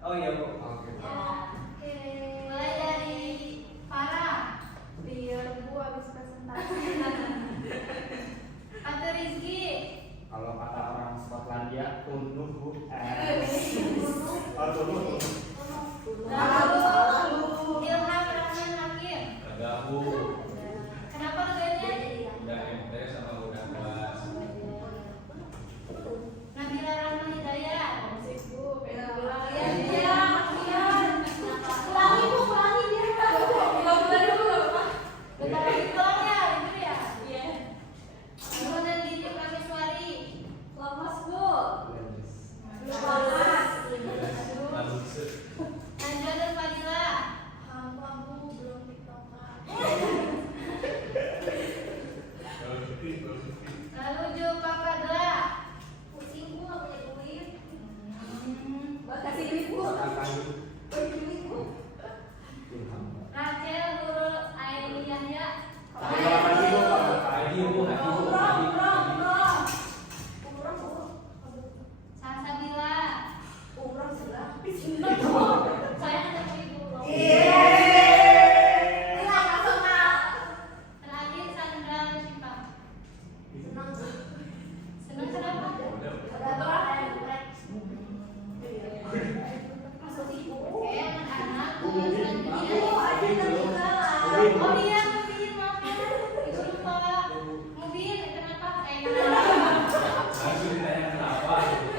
Oh iya Bu. Oke. Oke. Mulai dari Farah. Biar Bu habis presentasi. Atau Rizky. Kalau kata orang Skotlandia, tunduk Bu. Tunduk. Lalu Ilham Rahman Hakim. Agak Bu. Kenapa keduanya? Udah MT sama udah kelas. Nabila Rahman Hidayat. Bentar lagi pulang ya, itu ya? Iya. Kemudian Diti Prameswari. Selamat Bu. Lalu Najwa dan Fadila. Hamba Bu belum ditokat. Lalu Julfa Fadla. Pusing Bu nggak punya duit. Kasih duit Bu. Bagi duit Bu. Rachel Nurul Aini Yahya. Salsabila. Umroh sebelah. Saya ada ibu. Terakhir Sandra Lushifa. Senang kenapa? Oke, anak-anak. Selanjutnya. Oh iya, Mubin, maafkan. Ibu lupa. Mubin, kenapa? langsung ditanya kenapa? Iya.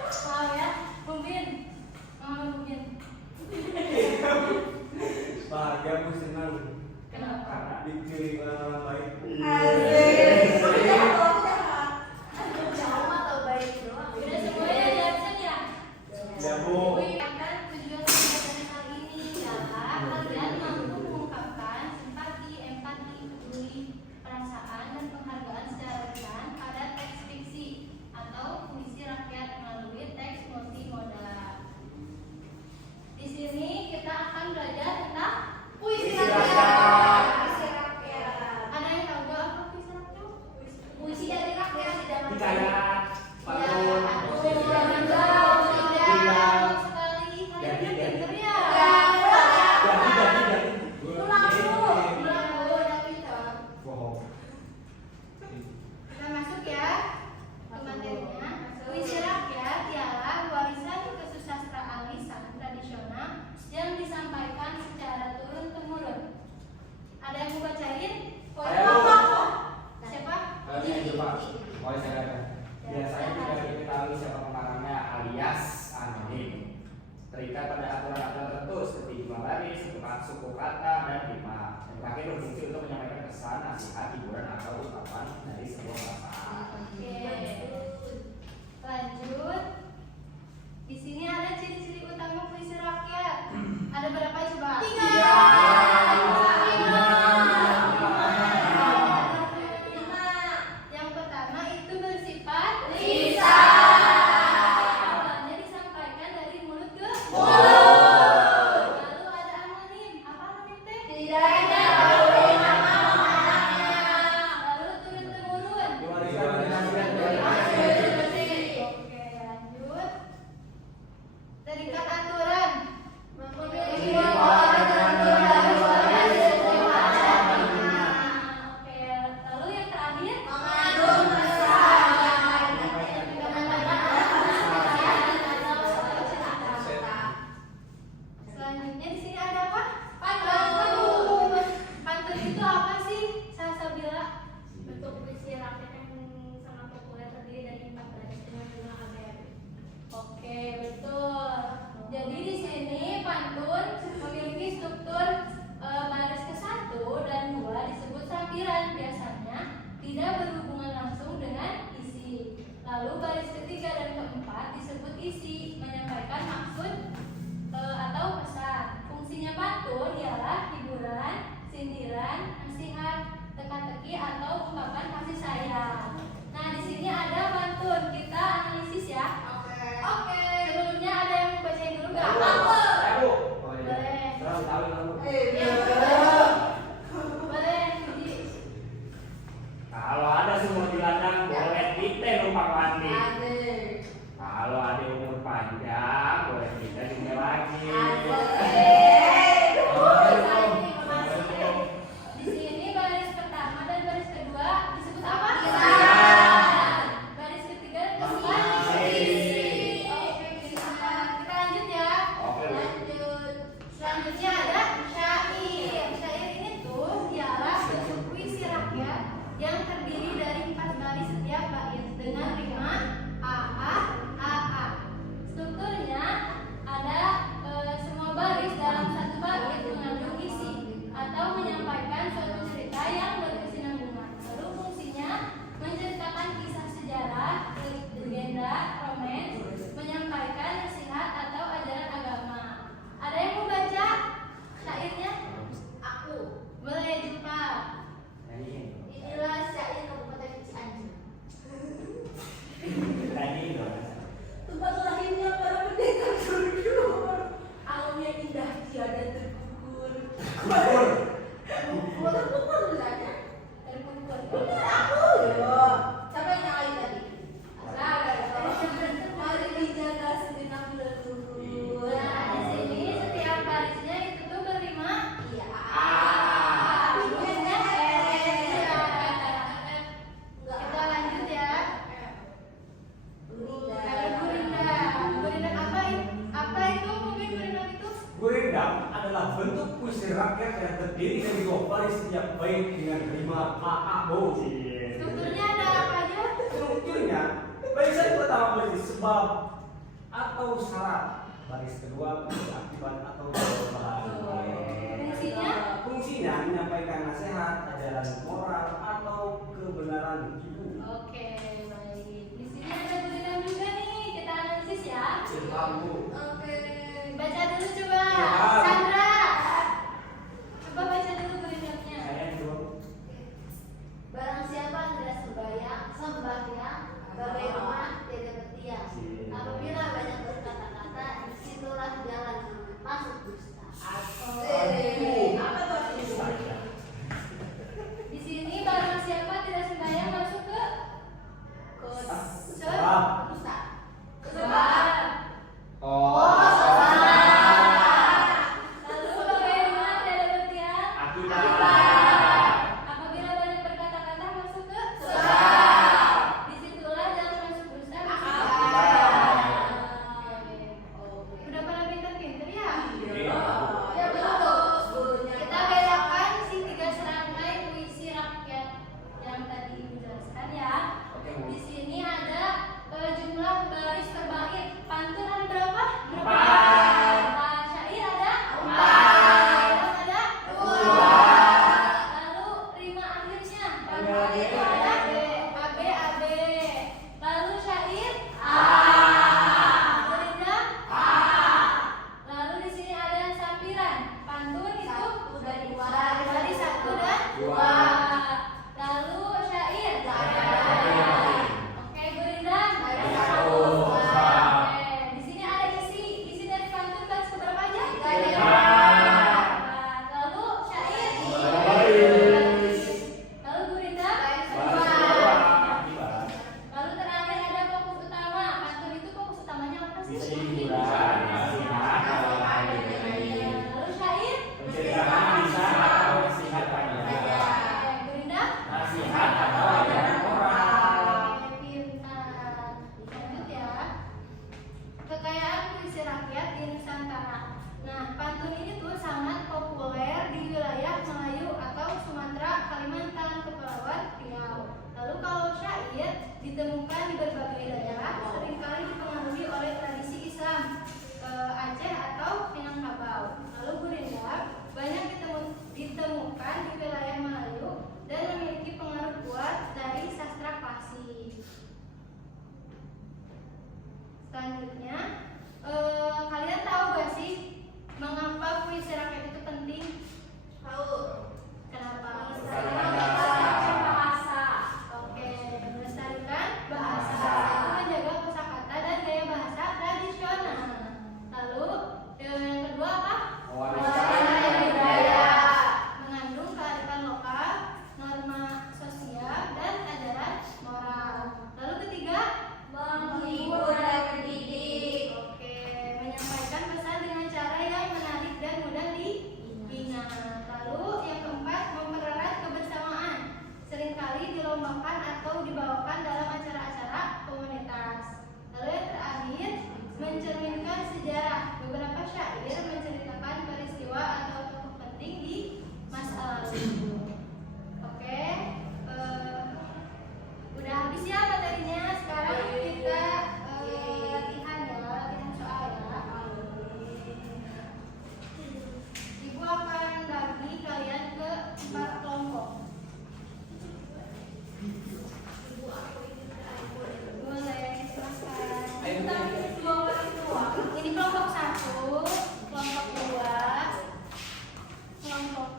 Maaf ya, Mubin. Mama Mubin. Bahagia Bu, senang. Kenapa? Karena dipilih orang-orang baik. Udah semuanya di absen ya? Ya Bu. Kan tujuan kegiatan kali ini adalah kalian mampu mengungkapkan simpati, empati, peduli, perasaan, dan penghargaan secara berkesan pada teks fiksi atau puisi rakyat melalui teks multimodal. Di sini kita akan belajar tentang puisi rakyat. Ada yang tahu gak apa puisi rakyat? Puisi dari rakyat di zaman Hidayat, Patun, bohong. Kita masuk ya ke materinya. Puisi rakyat ialah warisan kesusastraan lisan tradisional yang disampaikan secara turun-temurun. Ada yang mau bacain? Siapa? Saya coba. Oh, saya ada. Biasanya tidak diketahui siapa pengarangnya alias anonim. Terikat pada aturan-aturan tertentu seperti jumlah baris, suku kata, dan rima. Yang terakhir berfungsi untuk menyampaikan kesan, nasihat, hiburan, atau ungkapan dari sebuah perasaan. Oke. Lanjut. Di sini ada ciri-ciri utama puisi rakyat. Ada berapa coba? 5. Yang pertama itu bersifat lisan. Awalnya disampaikan dari mulut ke mulut. Lalu ada anonim. Apa anonim teh? Lalu turun-temurun. Oke, lanjut. Terikat aturan. tahu kamu. Boleh yang Puji. Kalau ada semua di ladang boleh kita numpang mandi. Kalau ada umur panjang boleh kita juga lagi. Di sini baris pertama dan baris kedua disebut apa? Baris ketiga dan keempat. Kita lanjut ya. Oke. Lanjut. Selanjutnya ada syair. Syair ini tuh ialah bentuk puisi rakyat yang terdiri dari 4 baris setiap bait dengan rima AA AA. Strukturnya ada semua baris dalam satu bait mengandung isi atau menyampaikan suatu cerita yang berkesinambungan. Lalu fungsinya menceritakan kisah sejarah, legenda, romans, menyampaikan nasihat atau ajaran agama. Ada yang mau baca syairnya? Aku. Boleh cepat. Nyanyiin. Inilah syair Kabupaten Cianjur. Nyanyiin dong. Tempat lahirnya para pendekar surga. Alam yang indah tiada terkukur. Terkukur misalnya. Terkumpul. Bener aku ya. Siapa yang nyalain tadi? Mari dijaga segenap leluhur. Nah, di sini setiap barisnya itu tuh berlima. Iya. Tulisnya Enggak. Kita lanjut ya. Ada gurindam apa itu mungkin gurindam itu? Gurindam adalah bentuk puisi rakyat yang terdiri dari 2 baris setiap bait dengan rima AA bo. Strukturnya ada apa aja? Strukturnya barisan pertama berisi sebab atau syarat, baris kedua berisi akibat atau jawaban. Fungsinya? Fungsinya menyampaikan nasihat, ajaran moral atau kebenaran hidup. Oke, baik. Di sini ada gurindam juga nih. Kita analisis ya. Ilmu. Oke, baca dulu coba. Ya. Sandra. Coba baca dulu gurindamnya. Saya dulu. Barang siapa tidak sembahyang, gawe rumah tidak bertiang. Apabila banyak berkata-kata, disitulah jalan masuk dusta. Di sini barang siapa tidak sembahyang masuk ke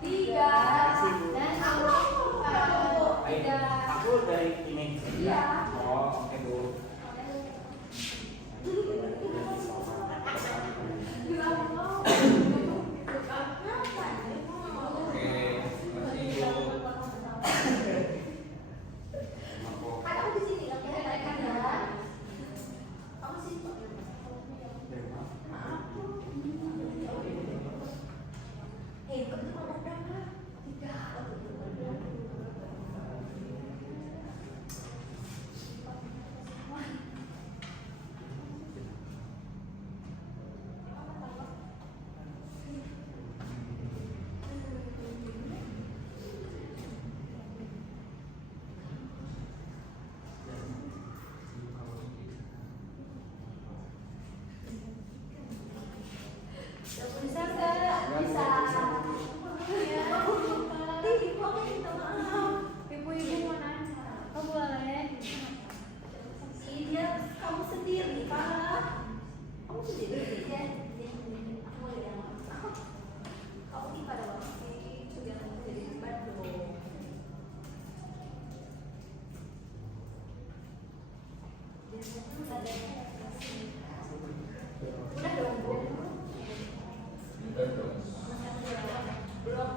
3. Dan kelompok Baik, 3. aku dari ini. Iya. Oh, oke Bu. Oke, masih ibu. Kan aku di sini, oke, kan ya. Kamu sini. Maaf. Betul kelompok berapa? 3. Bisa nggak? Bisa. Ya. Ibu, aku minta maaf. Ibu-ibu mau nanya. Oh boleh. Iya, kamu sendiri, Pak. Kamu sendiri. Ya, aku ya. Kamu di pada waktu sudah menjadi debat dong. Udah dong, Bu. Udah dong. Belum.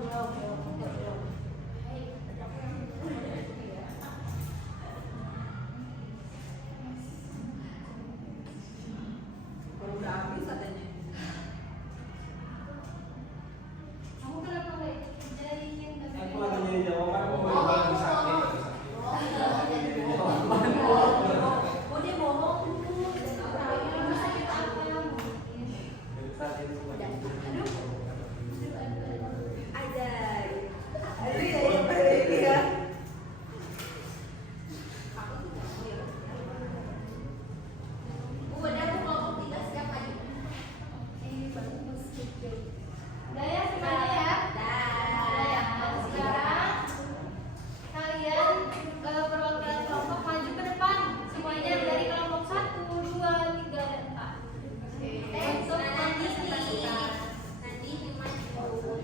Kalau udah habis katanya. Kamu kenapa nggak kerjain? Aku lagi nyari jawaban. Oh, Bu. ibu lagi sakit, lagi sakit. Oh, dia bohong dulu. Kamu sakit apa? Mungkin. Ada. Ya. Aku tidak mau ya. Bu, ada aku kelompok 3 siap lagi. Bagus. Udah ya semuanya ya. Udah ya. Sekarang kalian perwakilan kelompok maju ke depan. Semuanya dari kelompok 1, 2, 3, dan 4. Untuk memilih. Nanti maju.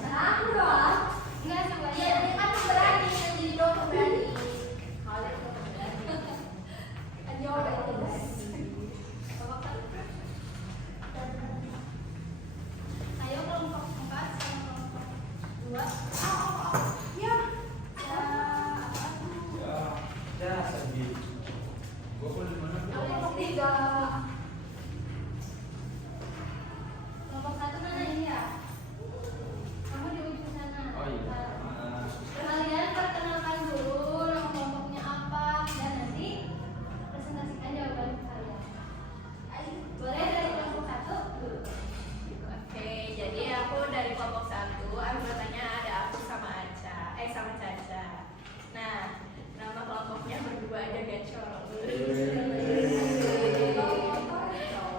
Aku dong. Enggak semuanya. Iya, dia kan berani, jadi dong berani. Kalian tuh berani. Ayo, udah berani. Ayo kelompok 4 sama kelompok 2. Ya. Ya, sedih. Gua pun di mana? Bu? Kelompok 3. Kelompok 1 mana ini ya? Kamu di ujung sana. Oh iya. Nah, kalian perkenalkan dulu nama kelompoknya apa dan nanti presentasikan jawaban kalian. Boleh dari kelompok 1 dulu. Oke, jadi aku dari kelompok 1, anggotanya ada aku sama sama Caca. Nah, nama kelompoknya berdua aja gacor.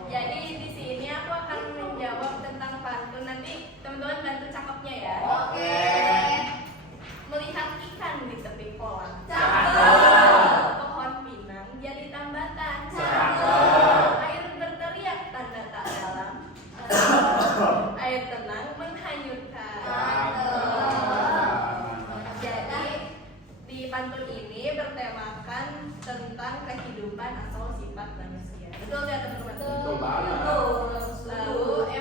Jadi di sini aku akan menjawab tentang pantun. Nanti teman-teman bantu cakepnya ya. Oke. Melihat ikan di tepi kolam. Cakep. Pohon pinang jadi tambatan. Cakep. Air berteriak tanda tak dalam. Air tenang menghanyutkan. Jadi di pantun ini bertemakan tentang kehidupan atau sifat manusia. Betul nggak teman-teman? Betul banget. Lalu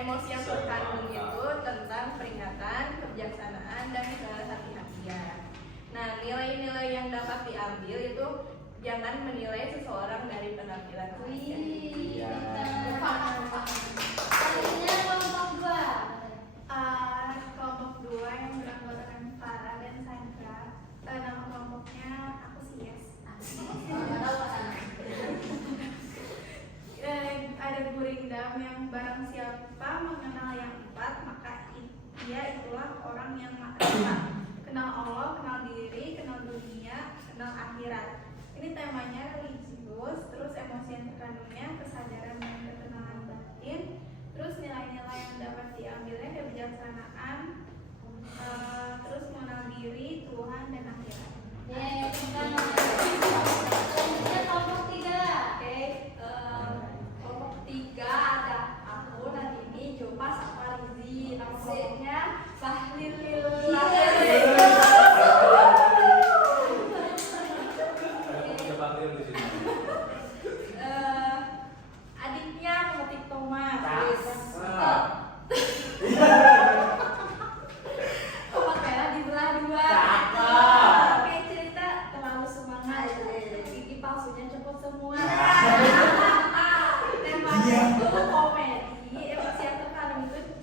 emosi yang terkandung itu tentang peringatan, kebijaksanaan, dan kehati-hatian. Nah, nilai-nilai yang dapat diambil itu jangan menilai seseorang dari penampilan wajah. Iya. Selanjutnya kelompok 2. Kelompok 2 yang beranggotakan Farah dan Sandra. Nama kelompoknya aku sih yes. Ada gurindam yang barang siapa mengenal yang 4, maka dia itulah orang yang mata. Kenal Allah, kenal diri, kenal dunia, kenal akhirat. Ini temanya religius, terus emosi yang terkandungnya kesadaran dan ketenangan batin, terus nilai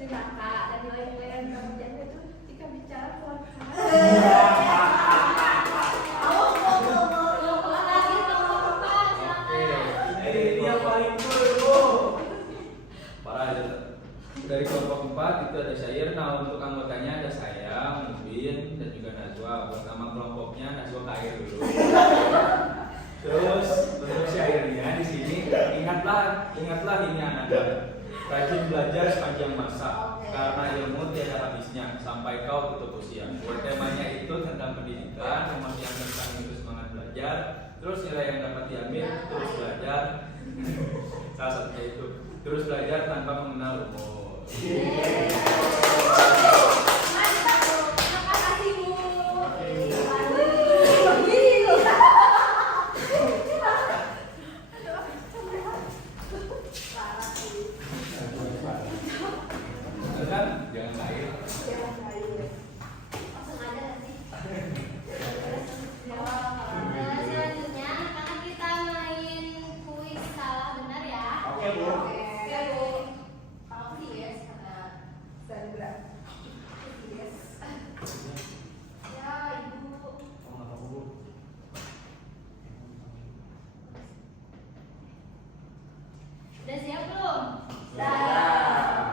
Pinaka dan nilai-nilai yang kamu jaga itu jika bicara keluarga. Ini yang paling cool, Bu. Para dari kelompok 4 itu ada saya. Nah, untuk anggotanya ada saya, Mubin, dan juga Najwa. Buat nama kelompoknya Najwa Kair dulu. Terus untuk syairnya di sini ingatlah ini anak-anak. Rajin belajar sepanjang masa, karena ilmu tiada habisnya sampai kau tutup usia. Buat temanya itu tentang pendidikan, emosi yang tentang itu semangat belajar, terus nilai yang dapat diambil, terus belajar. Salah satunya itu, terus belajar tanpa mengenal umur. Kan jangan lain. Langsung aja nanti. Selanjutnya karena kita main kuis salah benar ya. Oke, Bu. Kalau yes kata Sandra. Yes. Ya ibu. Oh, nggak apa-apa, Bu. Udah siap belum? Benar.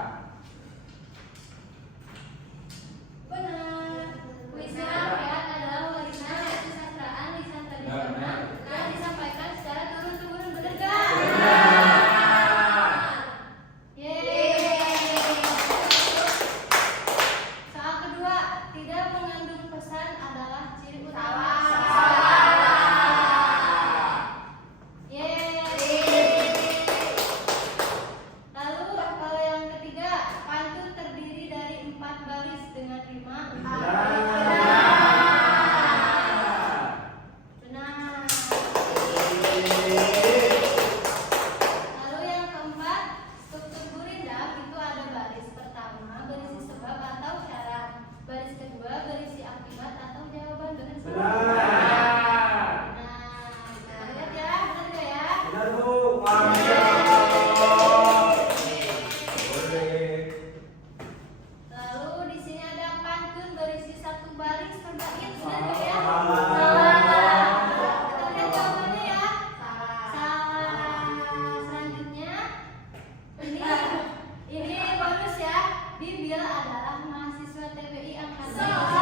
Kuisnya rakyat adalah warisan kesusastraan lisan tradisional yang disampaikan secara turun-temurun, benar gak? Yeay. Soal kedua, tidak mengandung pesan adalah ciri utama. Lalu kalau yang ketiga, pantun terdiri dari 4 baris dengan rima. Benar. Lalu yang keempat, struktur gurindam itu ada baris pertama berisi sebab atau syarat, baris kedua berisi akibat atau jawaban. Benar semua? Benar. Nah, lihat ya, benar gak ya? Benar, Bu. Mantap. Boleh. Lalu di sini ada pantun berisi 1 baris per bait, benar gak ya? Salah. Kita lihat jawabannya ya. Salah. Selanjutnya ini bonus ya. Bibil adalah mahasiswa TBI angkatan